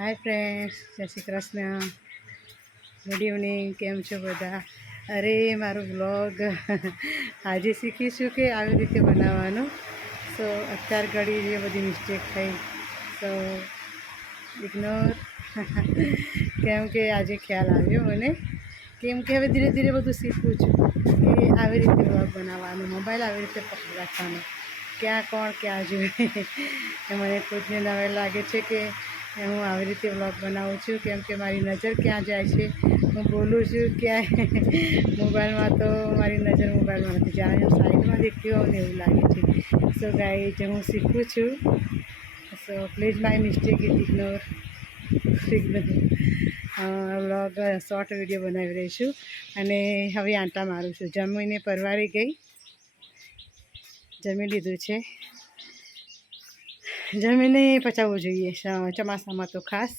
हाय friends, जय Shri Krishna. Good evening. केम छो बधा? अरे मारो ब्लॉग आज शीखीशुं के આવી રીતે બનાવવાનું। સો અત્યાર ઘડી જે બધી મિસ્ટેક થઈ સો ઇગ્નોર કેમ કે આજે ખ્યાલ આવ્યો મને, કેમ કે હવે ધીરે ધીરે બધું શીખું છું કે આવી રીતે બ્લોગ બનાવવાનો, મોબાઈલ આવી રીતે પકડી રાખવાનો, ક્યાં કોણ ક્યાં જોઈએ એ મને ખુદને નવાઈ લાગે છે કે હું આવી રીતે વ્લોગ બનાવું છું, કેમ કે મારી નજર ક્યાં જાય છે, હું બોલું છું ક્યાંય મોબાઈલમાં તો મારી નજર મોબાઈલમાં નથી, જાણે હું સાઈડમાં દેખતી હોઉં ને એવું લાગે છે। સો ગાઈઝ હું શીખું છું, so please my mistake is ignore. Vlog short video બનાવી રહી છું અને હવે આંટા મારું છું। જમીને પરવારી ગઈ, જમી લીધું છે। જમીને પચાવવું જોઈએ ચોમાસામાં તો ખાસ,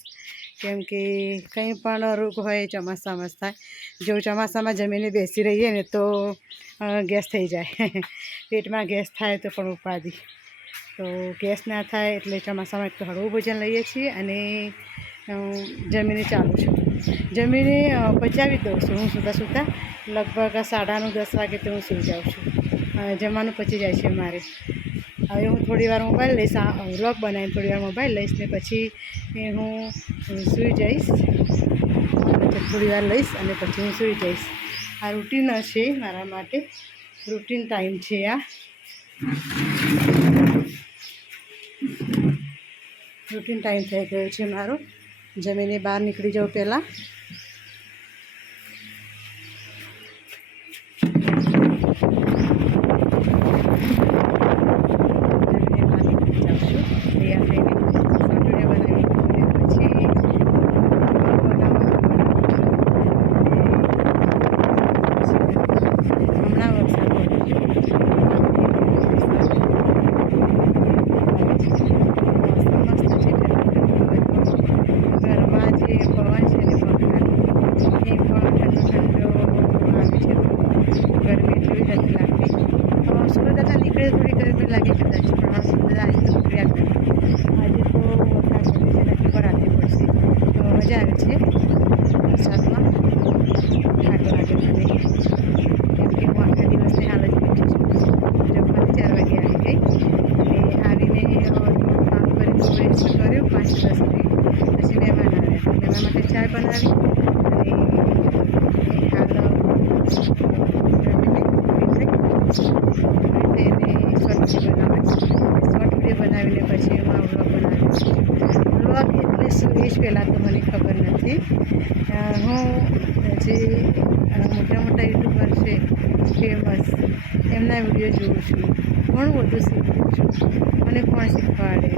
કેમ કે કંઈ પણ રોગ હોય ચોમાસામાં જ થાય। જો ચોમાસામાં જમીને બેસી રહીએ ને તો ગેસ થઈ જાય પેટમાં ગેસ થાય તો પણ ઉપાધિ, તો ગેસ ના થાય એટલે ચોમાસામાં એક તો હળવું ભોજન લઈએ છીએ અને જમીને ચાલું છું। જમીને પચાવી દઉં છું હું સૂતા લગભગ 9:30 વાગે તો હું સૂઈ જાઉં છું, જમવાનું પચી જાય છે મારે। હવે હું થોડી વાર મોબાઈલ લઈશ, વ્લોગ બનાવીને થોડી વાર મોબાઈલ લઈશ ને પછી હું સૂઈ જઈશ, થોડી વાર લઈશ અને પછી હું સૂઈ જઈશ। આ રૂટીન છે મારા માટે, રૂટીન ટાઈમ છે આ, રૂટીન ટાઈમ થઈ ગયો છે મારો। જમીને બહાર નીકળી જાઉં પહેલાં થોડી ગરમી લાગે કદાચ, પણ આજે તો ફરિયાદ નથી, આજે તો વરસાદ પડે છે, નક્કી પર રાતે પડશે તો મજા આવે છે વરસાદમાં। થાક લાગે મને, કેમ કે હું આખા દિવસની હાલ જ બેઠી છું, જમવાથી 4 વાગે આવી ગઈ અને આવીને થોડું કામ કરીને રેસ્ટ કર્યો 5-10 મિનિટ, પછી મહેમાન આવ્યા, મહેમાન માટે ચા બનાવી અને હાલ શોર્ટ વિડીયો બનાવીને પછી એમાં વ્લોગ બનાવી છું। વ્લોગ એટલે શું એ જ પહેલાં તો મને ખબર નથી। હું જે મોટા મોટા યુટ્યુબર છે ફેમસ, એમના વિડીયો જોઉં છું, ઘણું બધું શીખું છું, મને કોણ શીખવાડે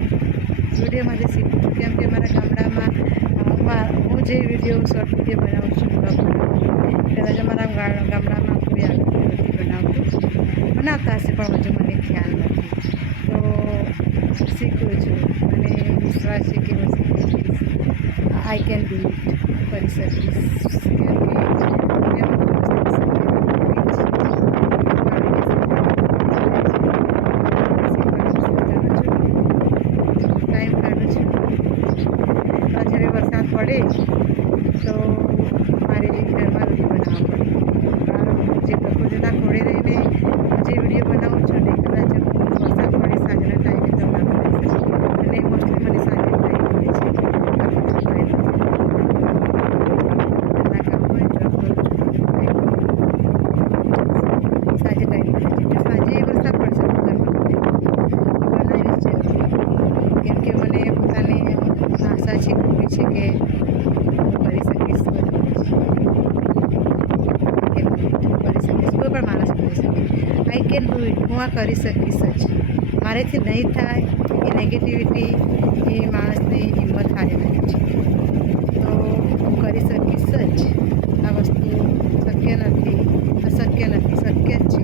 વિડીયોમાંથી શીખું છું, કેમ કે મારા ગામડામાં હું જે વિડીયો શોર્ટ વિડીયો બનાવું છું, વ્લોગ બનાવું છું, કદાચ અમારા ગામડામાં કોઈ આવી નથી બનાવતું, બનાવતા હશે પણ હજુ મને ખ્યાલ નથી, તો શીખું છું અને વિશ્વાસ છે કે હું શીખી જઈશ, આઈ કેન ડુ ઇટ, કરી શકીશ, કેમ કે ટાઈમ કાઢું છું। જ્યારે વરસાદ પડે તો મારે ઘરમાં રોટી બનાવવા પડે, જે પ્રકૃતિના ખોળે રહીને જે વિડીયો બનાવું છું ને, કદાચ વરસાદ પડે સાંજના ટાઈમે તો ના બનાવી શકું, અને મોસ્ટલી મને સાંજે ટાઈમ મળે છે, ઘરના કામ હોય તો સાંજે ટાઈમ મળે છે, સાંજે વરસાદ પડશે તો ઘરમાં બનાવીશ છે, કેમ કે મને પોતાની આશા છે, ખુબી છે કે કરી શકીશ, કરી શકીશ, કોઈ પણ માણસ કરી શકે, આઈ કેન ડુ ઇટ, હું આ કરી શકીશ જ, મારેથી નહીં થાય એ નેગેટિવિટી એ માણસની હિંમત હારી નાખે છે, તો હું કરી શકીશ જ, આ વસ્તુ શક્ય નથી, અશક્ય નથી, શક્ય જ છે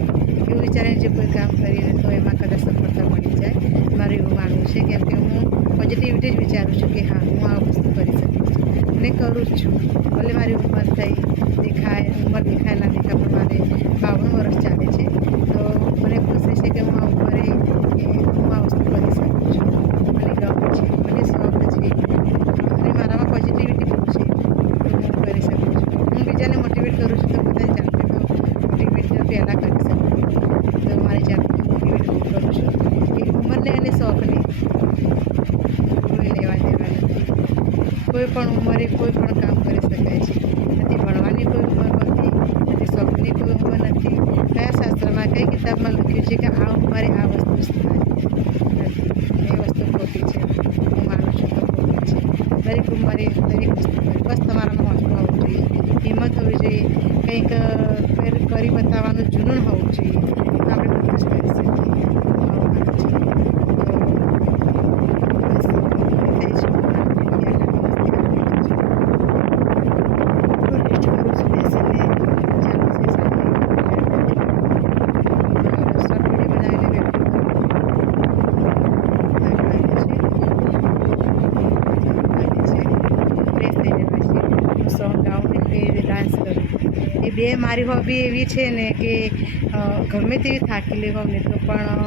એવું વિચારીને જે કોઈ કામ કરીએ તો એમાં કદાચ સફળતા મળી જાય, મારું એવું માનવું છે, કેમ કે હું પોઝિટિવિટી જ વિચારું છું કે હા હું આ વસ્તુ કરી શકીશ અને કરું જ છું, ભલે મારી ઉંમર થઈ દેખાય ના દેખાય પણ મારે 52 વર્ષ ચાલે છે, તો મને ખુશી છે કે હું આ ઉંમરે હું આ વસ્તુ કરી શકું છું, મને ગમે છે, મને શોખ છે અને મારા કોઈ પણ ઉંમરે કોઈ પણ કામ કરી શકાય છે. નથી ભણવાની કોઈ ઉંમર હોતી, નથી શોખની કોઈ ઉંમર નથી. કયા શાસ્ત્રમાં કઈ કિતાબમાં લખ્યું છે કે આ ઉંમરે આ વસ્તુ જ થાય? નથી. એ વસ્તુ ખોટી છે. હું માનું છું તો ખોટી છે. દરેક ઉંમરે દરેક વસ્તુ કરી, બસ તમારામાં હોંસલો હોવું જોઈએ, હિંમત હોવી જોઈએ, કંઈક કરી બતાવવાનું જુનૂન હોવું જોઈએ, તો આપણે બધું જ કરી શકીએ. આવું માનું છું. સોંગ ગાઉં ને ડાન્સ કરું, એ બે મારી હોબી એવી છે ને કે ગમે તેવી થાકેલી હોઉં ને તો પણ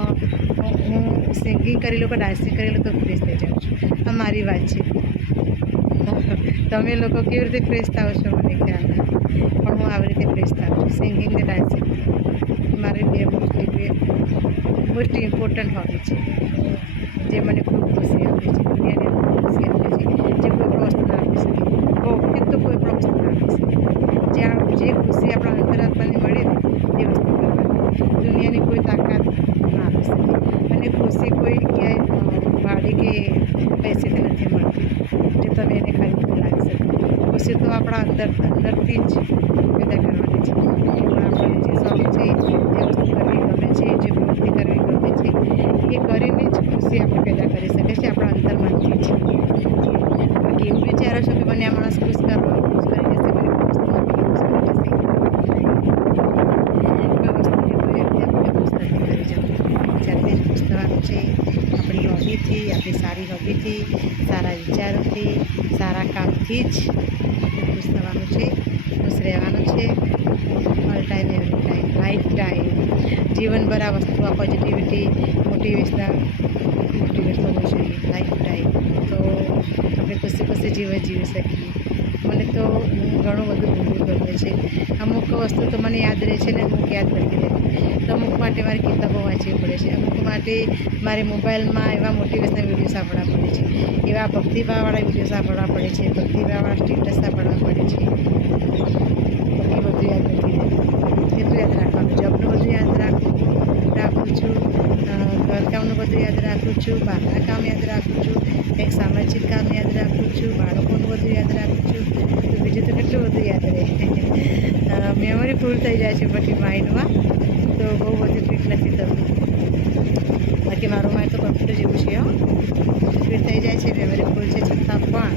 હું સિંગિંગ કરી લઉં કે ડાન્સિંગ કરી લઉં તો ફ્રેશ થઈ જાઉં છું. આ મારી વાત છે. તમે લોકો કેવી રીતે ફ્રેશ થાઓ છો મને ખ્યાલ નથી, પણ હું આવી રીતે ફ્રેશ થાઉં છું સિંગિંગ ને ડાન્સિંગ. મારી બે મોસ્ટ ઇમ્પોર્ટન્ટ હોબી છે, જે મને ખૂબ ખુશી આપે છે, દુનિયાને ખુશી આપે છે, જે કોઈ પણ વસ્તુ ના આપી શકે. ભૌતિક તો કોઈ પણ વસ્તુ ના આપી શકે. જે ખુશી આપણા અંતરાત્માને મળે ને એ વસ્તુ કરવાની, દુનિયાની કોઈ તાકાત ના આપી શકે. અને ખુશી કોઈ ક્યાંય ભાડે કે પૈસેથી નથી મળતી, જે તમે એને ખરીદીને લાવી શકો. ખુશી તો આપણા અંદરથી જ પેદા કરવાની છે. આપણને જે શોખ છે, જે વસ્તુ કરવી ગમે છે, જે પ્રવૃત્તિ કરવી ગમે છે, એ કરીને જ ખુશી આપણે પેદા કરી શકીએ છીએ આપણા અંતરમાંથી જ. બાકી એવું વિચારો છો કે મને આ માણસ ખુશ કરવા ખુશ કરી દેશે, મને કોઈ વસ્તુ આપીને ખુશ કરી દેશે, કોઈ વસ્તુની કોઈ વ્યક્તિ આપણને ખુશ નથી કરી જતું. જાતે જ ખુશ થવાનું છે. આપણી હોબીથી, આપણી સારી હોબીથી, સારા વિચારોથી, સારા કામથી જ આપણે ખુશ થવાનું છે, ખુશ રહેવાનું છે. All time every time, life time જીવનભર આ વસ્તુ, આ પોઝિટિવિટી મોટિવેશન હોવું જોઈએ લાઈફ ટાઈમ. તો આપણે ખુશી ખુશી જીવન જીવી શકીએ. મને તો ઘણું બધું ભૂલવું ગમે છે. અમુક વસ્તુ તો મને યાદ રહે છે ને અમુક યાદ નથી રહેતી. તો અમુક માટે મારે કિતાબો વાંચવી પડે છે, અમુક માટે મારે મોબાઈલમાં એવા મોટિવેશનલ વિડીયો સાંભળવા પડે છે, એવા ભક્તિભાવવાળા વિડીયો સાંભળવા પડે છે, ભક્તિભાવવાળા સ્ટેટસ સાંભળવા પડે છે. એ બધું યાદ નથી રહેતું. એટલું યાદ રાખવાનું, જોબનું બધું યાદ રાખું છું, ઘરકામનું બધું યાદ રાખું છું, બહારના કામ યાદ રાખું છું, કંઈક સામાજિક કામ યાદ રાખું છું, બાળકોનું બધું યાદ રાખું છું. તો બીજું તો કેટલું બધું યાદ રહે. મેમરી ફૂલ થઈ જાય છે પછી માઇન્ડમાં, તો બહુ બધું ફિટ નથી થતું. બાકી મારું માઇન્ડ તો કમ્પ્યુટર જેવું છે. ફિટ થઈ જાય છે, મેમરી ફૂલ છે છતાં પણ